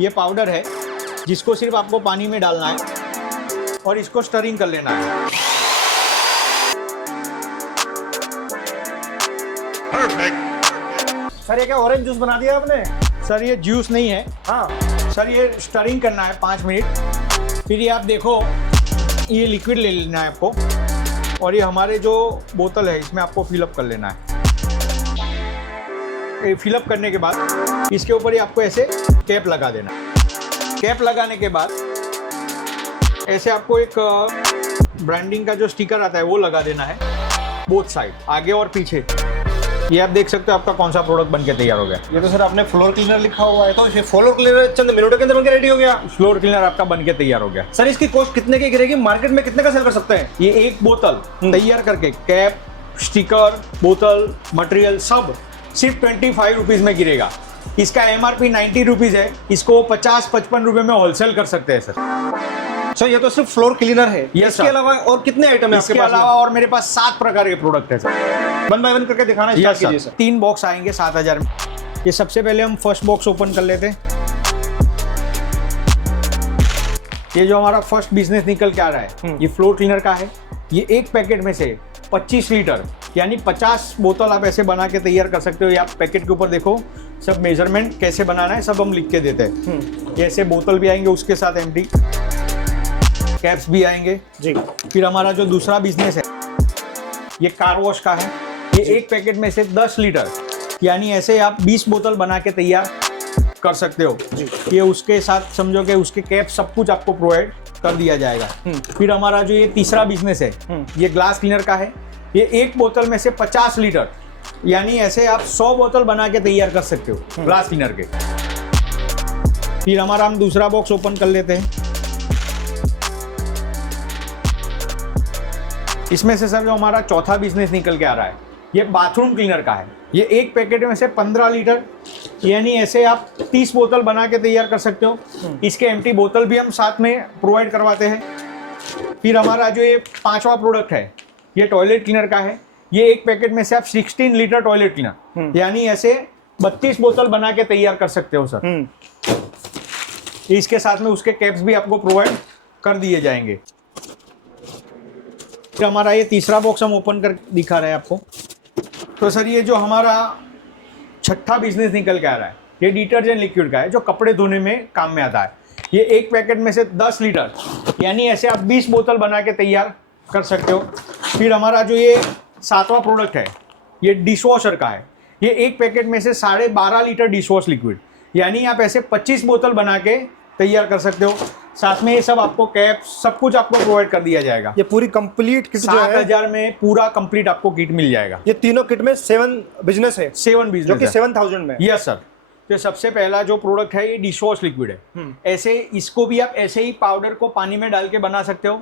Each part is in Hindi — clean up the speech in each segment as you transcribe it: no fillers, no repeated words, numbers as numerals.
ये पाउडर है जिसको सिर्फ आपको पानी में डालना है और इसको स्टरिंग कर लेना है। सर ये क्या ऑरेंज जूस बना दिया आपने? सर ये जूस नहीं है, हाँ सर ये स्टरिंग करना है 5 मिनट। फिर ये आप देखो, ये लिक्विड ले लेना है आपको और ये हमारे जो बोतल है इसमें आपको फिलअप कर लेना है। ये फिलअप करने के बाद इसके ऊपर ही आपको ऐसे कैप लगा देना है। कैप लगाने के बाद ऐसे आपको एक ब्रांडिंग का जो स्टिकर आता है वो लगा देना है बोथ साइड, आगे और पीछे। ये आप देख सकते हो आपका कौन सा प्रोडक्ट बनके तैयार हो गया। ये तो सर आपने फ्लोर क्लीनर लिखा हुआ है, तो ये फ्लोर क्लीनर चंद मिनटों के अंदर बनकर रेडी हो गया। फ्लोर क्लीनर आपका बनके तैयार हो गया। सर इसकी कॉस्ट कितने की गिरेगी? मार्केट में कितने का सेल कर सकते हैं? ये एक बोतल तैयार करके कैप, स्टिकर, बोतल, मटेरियल सब सिर्फ 25 रुपीज में गिरेगा। इसका MRP 90 रुपीज है, इसको 50-55 रुपए में होलसेल कर सकते हैं सर। सर ये तो सिर्फ फ्लोर क्लीनर है, Yes, इसके sir. अलावा और कितने आइटम है आपके इसके पास? अलावा और मेरे पास 7 प्रकार के प्रोडक्ट है सर। वन बाय वन करके दिखाना स्टार्ट Yes, कीजिए sir. सर। 3 बॉक्स आएंगे 7000 में। ये सबसे पहले हम फर्स्ट बॉक्स ओपन कर लेते हैं। ये जो हमारा फर्स्ट बिजनेस निकल के आ रहा है ये फ्लोर क्लीनर का है। ये एक पैकेट में से 25 लीटर यानी 50 बोतल आप ऐसे बना के तैयार कर सकते हो। ये आप पैकेट के ऊपर देखो, सब मेजरमेंट कैसे बनाना है सब हम लिख के देते हैं। ये ऐसे बोतल भी आएंगे, उसके साथ एम्प्टी कैप्स भी आएंगे जी। फिर हमारा जो दूसरा बिजनेस है ये कार वॉश का है। ये एक पैकेट में से 10 लीटर यानी ऐसे आप 20 बोतल बना के तैयार कर सकते हो। ये उसके साथ समझो कि उसके कैप सब कुछ आपको प्रोवाइड कर दिया जाएगा। फिर हमारा जो ये तीसरा बिजनेस है ये ग्लास क्लीनर का है। ये एक बोतल में से 50 लीटर यानी ऐसे आप 100 बोतल बना के तैयार कर सकते हो ग्लास क्लीनर के। फिर हमारा हम दूसरा बॉक्स ओपन कर लेते हैं। इसमें से सर जो हमारा चौथा बिजनेस निकल के आ रहा है ये बाथरूम क्लीनर का है। ये एक पैकेट में से 15 लीटर यानी ऐसे आप 30 बोतल बना के तैयार कर सकते हो। इसके एम्प्टी बोतल भी हम साथ में प्रोवाइड करवाते हैं। फिर हमारा जो ये 5वां प्रोडक्ट है ये टॉयलेट क्लीनर का है। ये एक पैकेट में से आप 16 लीटर टॉयलेट क्लीनर यानी ऐसे 32 बोतल बना के तैयार कर सकते हो सर। इसके साथ में उसके कैप्स भी आपको प्रोवाइड कर दिए जाएंगे। फिर हमारा ये तीसरा बॉक्स हम ओपन कर दिखा रहे हैं आपको। तो सर ये जो हमारा छठा बिजनेस निकल के आ रहा है ये डिटर्जेंट लिक्विड का है जो कपड़े धोने में काम में आता है। ये एक पैकेट में से 10 लीटर यानी ऐसे आप 20 बोतल बना के तैयार कर सकते हो। फिर हमारा जो ये 7वां प्रोडक्ट है ये डिश वॉशर का है। ये एक पैकेट में से 12.5 लीटर डिश वॉश लिक्विड यानी आप ऐसे 25 बोतल बना के तैयार कर सकते हो। साथ में ये सब आपको कैप सब कुछ आपको प्रोवाइड कर दिया जाएगा। ये पूरी कंप्लीट किट जो है 7000 में पूरा कंप्लीट आपको किट मिल जाएगा। ये तीनों किट में 7 बिजनेस है, 7 बिजनेस जो कि 7000 में। Yes sir. तो सबसे पहला जो प्रोडक्ट है ये डिश वॉश लिक्विड है। ऐसे इसको भी आप ऐसे ही पाउडर को पानी में डाल के बना सकते हो।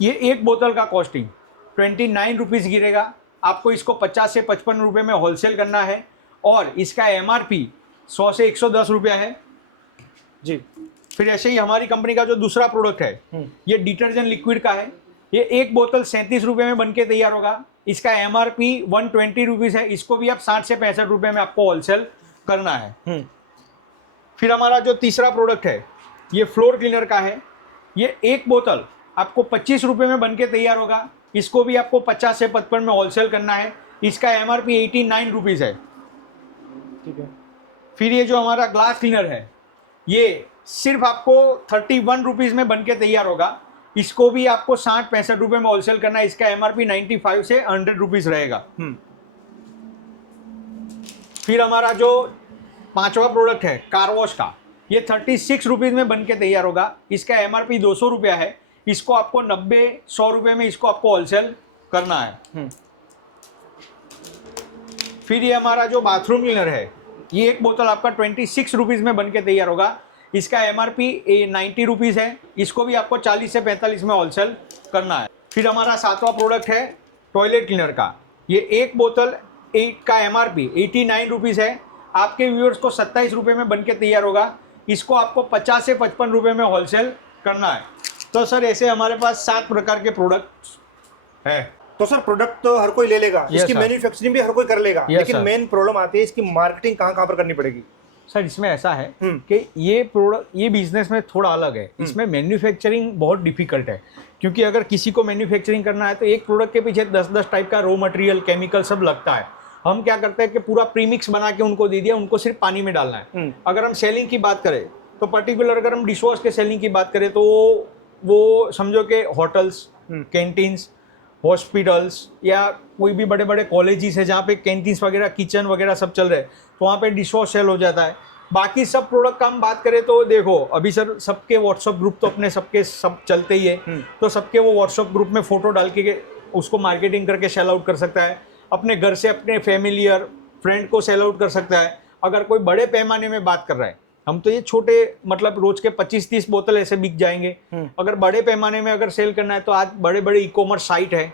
ये एक बोतल का कॉस्टिंग 29 रुपीज़ गिरेगा। आपको इसको 50 से 55 रुपये में होलसेल करना है और इसका MRP 100 से 110 रुपया है जी। फिर ऐसे ही हमारी कंपनी का जो दूसरा प्रोडक्ट है ये डिटर्जेंट लिक्विड का है। ये एक बोतल 37 रुपये में बनके तैयार होगा। इसका MRP 120 रुपीज़ है। इसको भी आप 60 से 65 रुपये में आपको होलसेल करना है। फिर हमारा जो तीसरा प्रोडक्ट है ये फ्लोर क्लीनर का है। ये एक बोतल आपको 25 रुपये में बनके तैयार होगा। इसको भी आपको 50 से 55 में होलसेल करना है। इसका MRP 89 रुपीज़ है। ठीक है। फिर ये जो हमारा ग्लास क्लीनर है ये सिर्फ आपको 31 रुपीज़ में बनके तैयार होगा। इसको भी आपको 60-65 रुपये में होलसेल करना है। इसका MRP 95 से 100 रुपीज़ रहेगा। फिर हमारा जो 5वां प्रोडक्ट है कार वॉश का ये 36 रुपीज़ में बनके तैयार होगा। इसका MRP 200 रुपया है। इसको आपको 90-100 रुपये में इसको आपको होलसेल करना है। फिर ये हमारा जो बाथरूम क्लीनर है ये एक बोतल आपका 26 रुपीज़ में बनके तैयार होगा। इसका MRP 90 रुपीज़ है। इसको भी आपको 40 से 45 में होलसेल करना है। फिर हमारा 7वां प्रोडक्ट है टॉयलेट क्लीनर का। ये एक बोतल का MRP 89 रुपीज़ है। आपके व्यूअर्स को 27 रुपये में बनके तैयार होगा। इसको आपको 50 से 55 रुपये में होलसेल करना है। तो सर ऐसे हमारे पास 7 प्रकार के प्रोडक्ट्स है। तो सर प्रोडक्ट तो हर कोई ले लेगा, Yes, इसकी sir. मैन्युफैक्चरिंग भी हर कोई कर लेगा, Yes, लेकिन sir. मेन प्रॉब्लम आती है इसकी मार्केटिंग कहाँ कहाँ पर करनी पड़ेगी? सर इसमें ऐसा है कि ये प्रोडक्ट, ये बिजनेस में थोड़ा अलग है। इसमें मैन्युफैक्चरिंग बहुत डिफिकल्ट है, क्योंकि अगर किसी को मैन्युफैक्चरिंग करना है तो एक प्रोडक्ट के पीछे 10-10 टाइप का रॉ मटेरियल, केमिकल सब लगता है। हम क्या करते हैं कि पूरा प्रीमिक्स बना के उनको दे दिया, उनको सिर्फ पानी में डालना है। अगर हम सेलिंग की बात करें तो पर्टिकुलर अगर हम डिश वॉश के सेलिंग की बात करें तो वो समझो कि होटल्स, कैंटीन्स, हॉस्पिटल्स या कोई भी बड़े बड़े कॉलेजेस है जहाँ पे कैंटीन्स वगैरह, किचन वगैरह सब चल रहे हैं, तो वहाँ पे डिश वॉश सेल हो जाता है। बाकी सब प्रोडक्ट का हम बात करें तो देखो अभी सर सबके व्हाट्सअप ग्रुप तो अपने सबके सब चलते ही है, तो सबके वो व्हाट्सअप ग्रुप में फोटो डाल के उसको मार्केटिंग करके सेल आउट कर सकता है। अपने घर से अपने फैमिलियर फ्रेंड को सेल आउट कर सकता है। अगर कोई बड़े पैमाने में बात कर रहा है, हम तो ये छोटे मतलब रोज के 25-30 बोतल ऐसे बिक जाएंगे। अगर बड़े पैमाने में अगर सेल करना है तो आज बड़े बड़े ई कॉमर्स साइट है,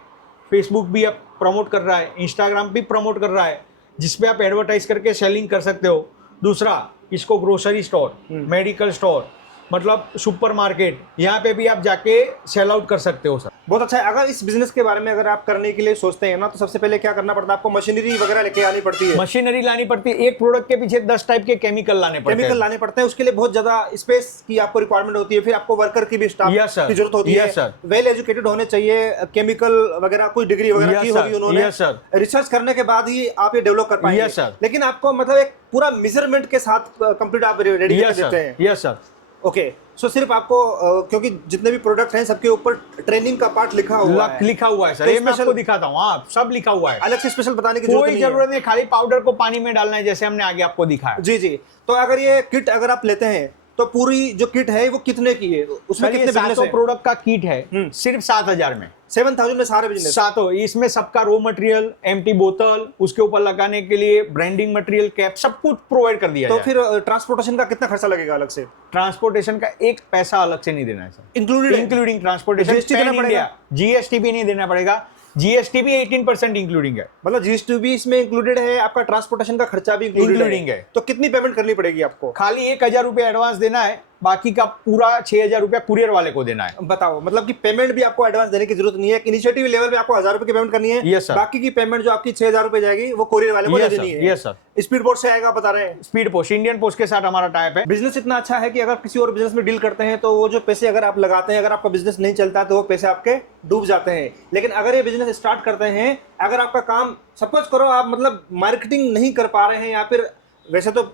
फेसबुक भी अब प्रमोट कर रहा है, इंस्टाग्राम भी प्रमोट कर रहा है, जिसपे आप एडवर्टाइज करके सेलिंग कर सकते हो। दूसरा, इसको ग्रोसरी स्टोर, मेडिकल स्टोर, मतलब सुपरमार्केट, यहाँ पे भी आप जाके सेल आउट कर सकते हो सर। बहुत अच्छा है। अगर इस बिजनेस के बारे में अगर आप करने के लिए सोचते हैं ना, तो सबसे पहले क्या करना पड़ता है आपको? मशीनरी वगैरह लेके आनी पड़ती है। मशीनरी लानी पड़ती है, एक प्रोडक्ट के पीछे 10 टाइप के केमिकल लाने पड़ते हैं। उसके लिए बहुत ज्यादा स्पेस की आपको रिक्वायरमेंट होती है। फिर आपको वर्कर की भी स्टाफ की जरूरत होती है। वेल एजुकेटेड होने चाहिए, केमिकल वगैरह कोई डिग्री वगैरह की होगी उन्होंने, रिसर्च करने के बाद ही आप ये डेवलप कर पाएंगे। लेकिन आपको मतलब एक पूरा मेजरमेंट के साथ कंप्लीट आप रेडी कर देते हैं। Yes sir. ओके, सो सिर्फ आपको क्योंकि जितने भी प्रोडक्ट हैं सबके ऊपर ट्रेनिंग का पार्ट लिखा हुआ है सर। ये मैं आपको दिखाता हूँ, हाँ सब लिखा हुआ है, अलग से स्पेशल बताने की कोई जरूरत नहीं। खाली पाउडर को पानी में डालना है, जैसे हमने आगे आपको दिखाया। जी जी। तो अगर ये किट अगर आप लेते हैं तो पूरी जो किट है वो कितने की है? उसमें कितने बिजनेस है? प्रोडक्ट का किट है सिर्फ 7,000 में। 7,000 में सारे बिजनेस सातों। इसमें सबका रॉ मटेरियल, एम्प्टी बोतल, उसके ऊपर लगाने के लिए ब्रांडिंग मटेरियल, कैप, सब कुछ प्रोवाइड कर दिया। तो फिर ट्रांसपोर्टेशन का कितना खर्चा लगेगा अलग से? ट्रांसपोर्टेशन का एक पैसा अलग से नहीं देना है सर, इंक्लूडिंग ट्रांसपोर्टेशन। जीएसटी देना पड़ेगा? जीएसटी भी नहीं देना पड़ेगा, जीएसटी भी 18% इंक्लूडिंग है। मतलब जीएसटी भी इसमें इंक्लूडेड है, आपका ट्रांसपोर्टेशन का खर्चा भी इंक्लूडिंग है। तो कितनी पेमेंट करनी पड़ेगी आपको? खाली 1,000 रुपया एडवांस देना है, बाकी का पूरा 6,000 रुपया कुरियर वाले को देना है। बताओ, मतलब कि पेमेंट भी आपको एडवांस देने की जरूरत नहीं है। इनिशिएटिव लेवल पे आपको 1,000 रुपए की पेमेंट करनी है। Yes sir. बाकी की पेमेंट जो आपकी 6,000 रुपए जाएगी वो कुरियर वाले को देनी है। Yes sir. स्पीड पोस्ट से आएगा, बता रहे हैं? स्पीड पोस्ट, इंडियन पोस्ट के साथ हमारा टाइप है। बिजनेस इतना अच्छा है कि अगर किसी और बिजनेस में डील करते हैं तो वो जो पैसे अगर आप लगाते हैं, अगर आपका बिजनेस नहीं चलता तो वो पैसे आपके डूब जाते हैं। लेकिन अगर ये बिजनेस स्टार्ट करते हैं, अगर आपका काम सपोज करो आप मतलब मार्केटिंग नहीं कर पा रहे हैं, या फिर वैसे तो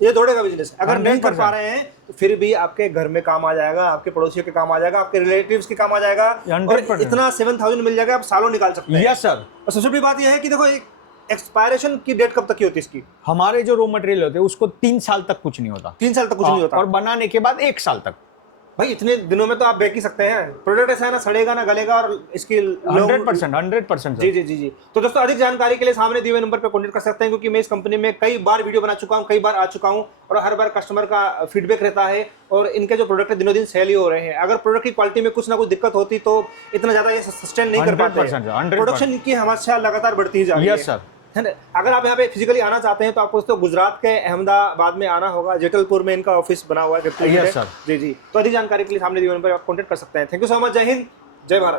ये दौड़ेगा बिजनेस, अगर नहीं कर पा रहे हैं तो फिर भी आपके घर में काम आ जाएगा, आपके पड़ोसियों के काम आ जाएगा, आपके रिलेटिव्स के काम आ जाएगा, और इतना 7,000 मिल जाएगा, आप सालों निकाल सकते हैं। Yes sir. और सबसे बड़ी बात यह है कि देखो एक्सपायरेशन की डेट कब तक की होती है इसकी? हमारे जो रॉ मटेरियल होते हैं उसको 3 साल तक कुछ नहीं होता। 3 साल तक कुछ नहीं होता, और बनाने के बाद 1 साल तक। भाई इतने दिनों में तो आप बेच ही सकते हैं। प्रोडक्ट ऐसा है ना, सड़ेगा ना गलेगा, और इसकी 100%। जी जी जी जी। तो दोस्तों अधिक जानकारी के लिए सामने दिए हुए नंबर पर कॉन्टेक्ट कर सकते हैं, क्योंकि मैं इस कंपनी में कई बार वीडियो बना चुका हूं, कई बार आ चुका हूं, और हर बार कस्टमर का फीडबैक रहता है, और इनके जो प्रोडक्ट है दिनों दिन सेल ही हो रहे हैं। अगर प्रोडक्ट की क्वालिटी में कुछ ना कुछ दिक्कत होती तो इतना ज्यादा ये सस्टेन नहीं कर पाते। प्रोडक्शन की हमेशा लगातार बढ़ती ही जा रही है। Yes sir. है ना? अगर आप यहाँ पे फिजिकली आना चाहते हैं तो आपको तो गुजरात के अहमदाबाद में आना होगा, जेटलपुर में इनका ऑफिस बना हुआ है। Yes sir. जी जी। तो अधिक जानकारी के लिए सामने दिए नंबर पर आप कॉन्टेक्ट कर सकते हैं। Thank you so much. जय हिंद, जय भारत।